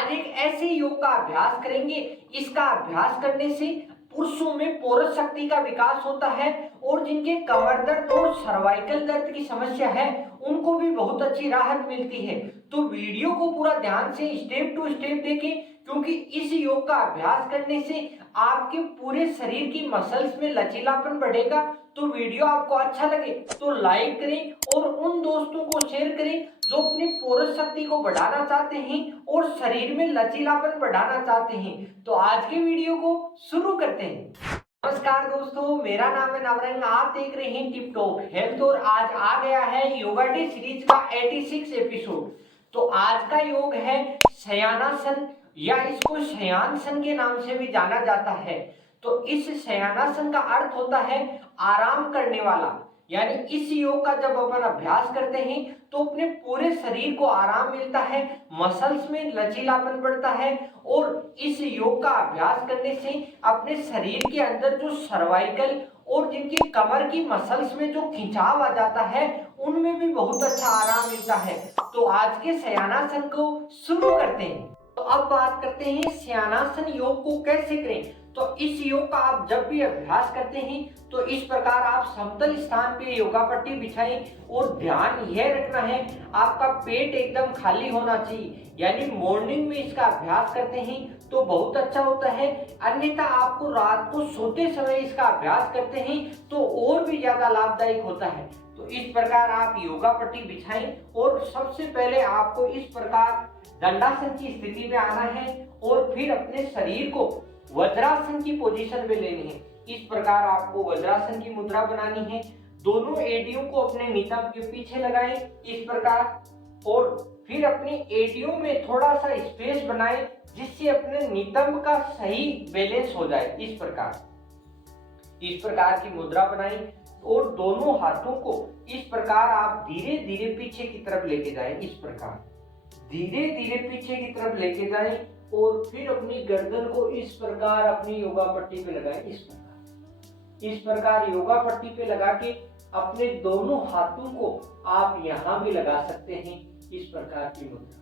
आज एक ऐसे योग का अभ्यास करेंगे। इसका अभ्यास करने से पुरुषों में पोरस शक्ति का विकास होता है और जिनके कमर दर्द और सर्वाइकल दर्द की समस्या है उनको भी बहुत अच्छी राहत मिलती है। तो वीडियो को पूरा ध्यान से स्टेप टू स्टेप देखें, क्योंकि इस योग का अभ्यास करने से आपके पूरे शरीर की मसल्स में लचीलापन बढ़ेगा। तो वीडियो आपको अच्छा लगे तो लाइक करें और उन दोस्तों को शेयर करें जो अपनी पोरस शक्ति को बढ़ाना चाहते हैं और शरीर में लचीलापन बढ़ाना चाहते हैं। तो आज के वीडियो को शुरू करते हैं। नमस्कार दोस्तों, मेरा नाम है नवरंग, आप देख रहे हैं टिप टॉप हेल्थ और आज आ गया है योगा डे सीरीज का 86 एपिसोड। तो आज का योग है शयनासन या इसको शयनासन के नाम से भी जाना जाता है। तो इस शयनासन का अर्थ होता है आराम करने वाला, यानी इस योग का जब अपन अभ्यास करते हैं तो अपने पूरे शरीर को आराम मिलता है, मसल्स में लचीलापन बढ़ता है और इस योग का अभ्यास करने से अपने शरीर के अंदर जो सर्वाइकल और जिनकी कमर की मसल्स में जो खिंचाव आ जाता है उनमें भी बहुत अच्छा आराम मिलता है। तो आज के शयनासन को शुरू करते हैं। तो अब बात करते हैं शयनासन योग को कैसे करें। तो इस योग का आप जब भी अभ्यास करते हैं तो इस प्रकार आप समतल स्थान पे योगा पट्टी बिछाएं और ध्यान यह रखना है आपका पेट एकदम खाली होना चाहिए, यानी मॉर्निंग में इसका अभ्यास करते हैं तो बहुत अच्छा होता है। अन्यथा आपको रात को सोते समय इसका अभ्यास करते हैं तो और भी ज्यादा लाभदायक होता है। तो इस प्रकार आप योगा पट्टी बिछाएं और सबसे पहले आपको इस प्रकार दंडासन की स्थिति में आना है और फिर अपने शरीर को वज्रासन की पोजीशन में लेनी है। इस प्रकार आपको वज्रासन की मुद्रा बनानी है। दोनों एडियों को अपने नितंब के पीछे लगाएं इस प्रकार और फिर अपनी एडियों में थोड़ा सा स्पेस बनाएं जिससे अपने नितंब का सही बैलेंस हो जाए। इस प्रकार की मुद्रा बनाएं और दोनों हाथों को इस प्रकार आप धीरे धीरे पीछे की तरफ लेके जाएं। इस प्रकार धीरे धीरे पीछे की तरफ लेके जाएं और फिर अपनी गर्दन को इस प्रकार अपनी योगा पट्टी पे लगाएं। इस प्रकार योगा पट्टी पे लगा के अपने दोनों हाथों को आप यहां भी लगा सकते हैं। इस प्रकार की मुद्रा।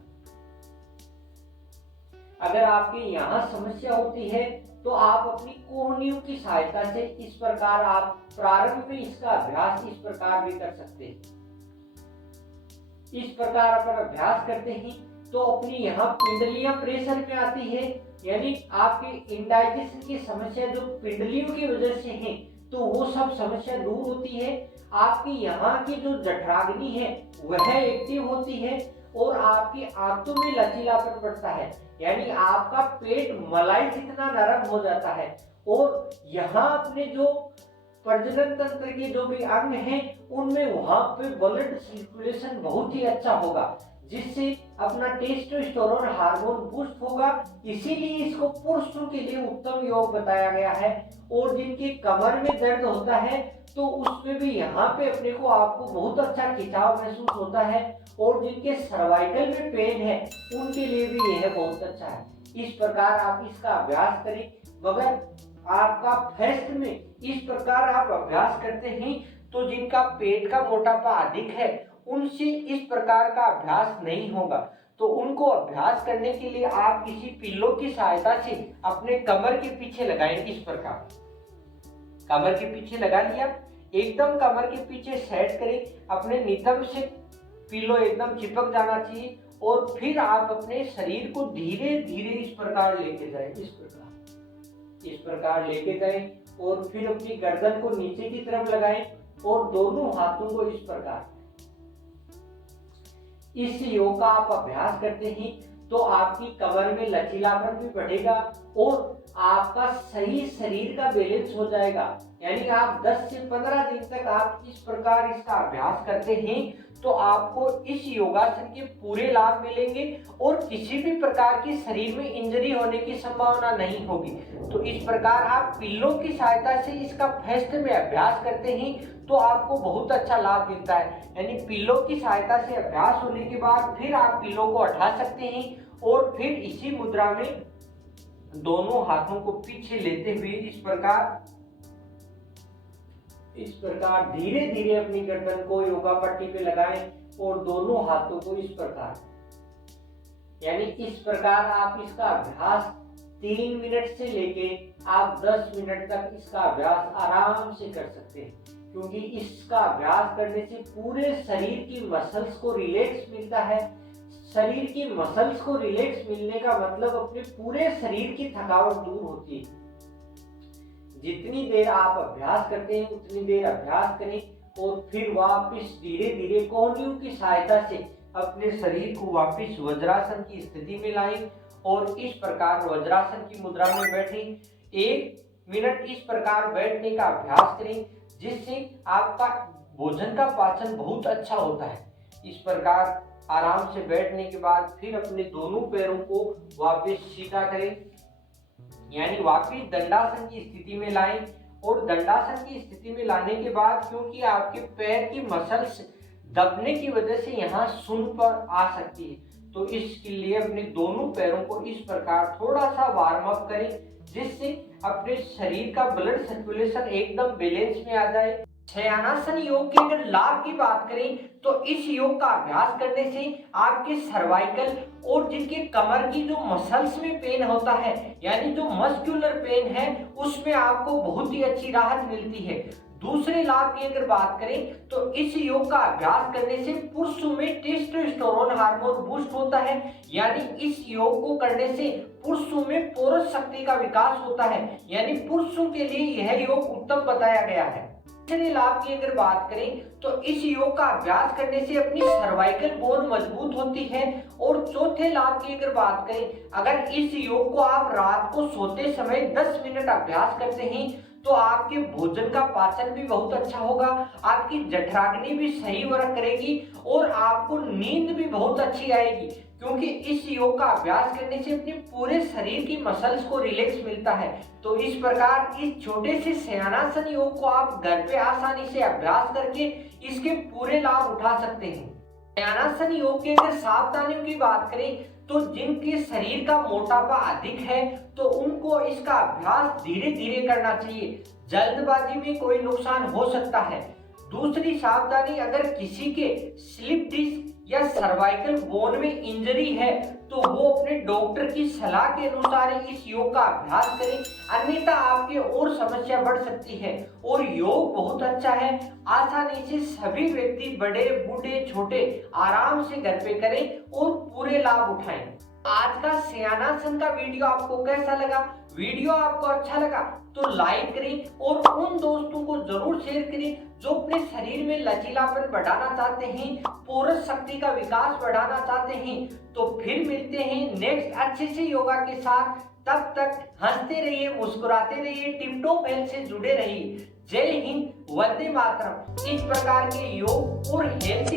अगर आपके यहां समस्या होती है तो आप अपनी कोहनियों की सहायता से इस प्रकार आप प्रारंभ में इसका अभ्यास इस प्रकार भी कर सकते हैं। इस प्रकार अपन अभ्यास करते हैं तो अपनी यहाँ पिंडलियां प्रेशर में आती है, यानी आपकी इंडाइजेशन की समस्या जो पिंडलियों की वजह से है तो वो सब समस्या दूर होती है। आपकी यहाँ की जो जठराग्नि है वह एक्टिव होती है और आपकी आंतों में लचीलापन बढ़ता है, यानी आपका पेट मलाई जितना नरम हो जाता है और यहाँ अपने जो प्रजनन तंत्र के जो भी अंग हैं उनमें वहां पे ब्लड सर्कुलेशन बहुत ही अच्छा होगा, जिससे अपना टेस्टोस्टेरोन हार्मोन बूस्ट होगा। इसीलिए इसको पुरुषों के लिए उत्तम योग बताया गया है। और जिनके कमर में दर्द होता है तो उसमें भी यहाँ पे अपने को आपको बहुत अच्छा खिंचाव महसूस होता है और जिनके सर्वाइकल में पेन है उनके लिए भी यह बहुत अच्छा है। इस प्रकार आप इसका अभ्यास करें। मगर आपका फेस्ट में इस प्रकार आप अभ्यास करते हैं तो जिनका पेट का मोटापा अधिक है उनसे इस प्रकार का अभ्यास नहीं होगा। तो उनको अभ्यास करने के लिए आप किसी पिल्लो की सहायता से अपने कमर के पीछे लगाएं। इस प्रकार कमर के पीछे लगा लिया, एकदम कमर के पीछे सेट करें, अपने नितंब से पिल्लो एकदम चिपक जाना चाहिए और फिर आप अपने शरीर को धीरे धीरे इस प्रकार लेके जाएं। इस प्रकार लेके जाएं और फिर अपनी गर्दन को नीचे की तरफ लगाएं और दोनों हाथों को इस प्रकार। इस योग का आप अभ्यास करते हैं तो आपकी कमर में लचीलापन भी बढ़ेगा और आपका सही शरीर का बैलेंस हो जाएगा। यानी आप 10 से 15 दिन तक आप इस प्रकार इसका अभ्यास करते हैं तो आपको इस योगासन के पूरे लाभ मिलेंगे और किसी भी प्रकार की शरीर में इंजरी होने की संभावना नहीं होगी। तो इस प्रकार आप पिल्लों की सहायता से इसका फेस्ट में अभ्यास करते हैं तो आपको बहुत अच्छा लाभ मिलता है। यानी पिल्लों की सहायता से अभ्यास होने के बाद फिर आप पिल्लों को उठा सकते हैं और फिर इसी मुद्रा में दोनों हाथों को पीछे लेते हुए इस प्रकार धीरे धीरे अपनी गर्दन को योगा पट्टी पे लगाएं और दोनों हाथों को इस प्रकार यानी इस प्रकार आप इसका अभ्यास 3 मिनट से लेके आप 10 मिनट तक इसका अभ्यास आराम से कर सकते हैं, क्योंकि इसका अभ्यास करने से पूरे शरीर की मसल्स को रिलैक्स मिलता है। शरीर की मसल्स को रिलैक्स मिलने का मतलब अपने पूरे शरीर की थकावट दूर होती है। जितनी देर आप अभ्यास करते हैं उतनी देर अभ्यास करें और फिर वापस धीरे धीरे कोहनियों की सहायता से अपने शरीर को वापस वज्रासन की स्थिति में लाएं और इस प्रकार वज्रासन की मुद्रा में बैठें। 1 मिनट इस प्रकार बैठने का अभ्यास करें, जिससे आपका भोजन का पाचन बहुत अच्छा होता है। इस प्रकार आराम से बैठने के बाद फिर अपने दोनों पैरों को वापस सीधा करें, यानी वापस दंडासन की स्थिति में लाएं। और दंडासन की स्थिति में लाने के बाद क्योंकि आपके पैर की मसल्स दबने की वजह से यहाँ सुन पर आ सकती है, तो इसके लिए अपने दोनों पैरों को इस प्रकार थोड़ा सा वार्म अप करें, जिससे अपने शरीर का ब्लड सर्कुलेशन एकदम बैलेंस में आ जाए। शयनासन योग के अगर लाभ की बात करें तो इस योग का अभ्यास करने से आपके सर्वाइकल और जिनके कमर की जो मसल्स में पेन होता है, यानी जो मस्कुलर पेन है, उसमें आपको बहुत ही अच्छी राहत मिलती है। दूसरे लाभ की अगर बात करें तो इस योग का अभ्यास करने से पुरुषों में टेस्टोस्टेरोन हार्मोन बूस्ट होता है, यानी इस योग को करने से पुरुषों में पोरस शक्ति का विकास होता है, यानी पुरुषों के लिए यह योग उत्तम बताया गया है। तीसरे लाभ की अगर बात करें तो इस योग का अभ्यास करने से अपनी सर्वाइकल बोन मजबूत होती है। और चौथे लाभ की अगर बात करें, अगर इस योग को आप रात को सोते समय 10 मिनट अभ्यास करते हैं तो आपके भोजन का पाचन भी बहुत अच्छा होगा, आपकी जठराग्नि भी सही वर्क करेगी और आपको नींद भी बहुत अच्छी आएगी, क्योंकि इस योग का अभ्यास करने से अपने पूरे शरीर की मसल्स को रिलैक्स मिलता है। तो इस प्रकार इस छोटे से शयनासन योग को आप घर पे आसानी से अभ्यास करके इसके पूरे लाभ उठा सकते हैं। शयनासन योग के अगर सावधानियों की बात करें तो जिनके शरीर का मोटापा अधिक है तो उनको इसका अभ्यास धीरे धीरे करना चाहिए, जल्दबाजी में कोई नुकसान हो सकता है। दूसरी सावधानी, अगर किसी के स्लिप डिस्क या सर्वाइकल बोन में इंजरी है तो वो अपने डॉक्टर की सलाह के अनुसार इस योग का अभ्यास करें, अन्यथा आपके और समस्या बढ़ सकती है। और योग बहुत अच्छा है, आसानी से सभी व्यक्ति बड़े बूढ़े छोटे आराम से घर पे करें और पूरे लाभ उठाएं। आज का शयनासन का वीडियो आपको कैसा लगा? वीडियो आपको अच्छा लगा तो लाइक करें और उन दोस्तों को जरूर शेयर करें जो अपने शरीर में लचीलापन बढ़ाना चाहते हैं, पोरस शक्ति का विकास बढ़ाना चाहते हैं। तो फिर मिलते हैं नेक्स्ट अच्छे से योगा के साथ। तब तक हंसते रहिए, मुस्कुराते रहिए, टिप टॉप हेल्थ से जुड़े रहिए। जय हिंद, वंदे मातरम। इस प्रकार के योग और हेल्थ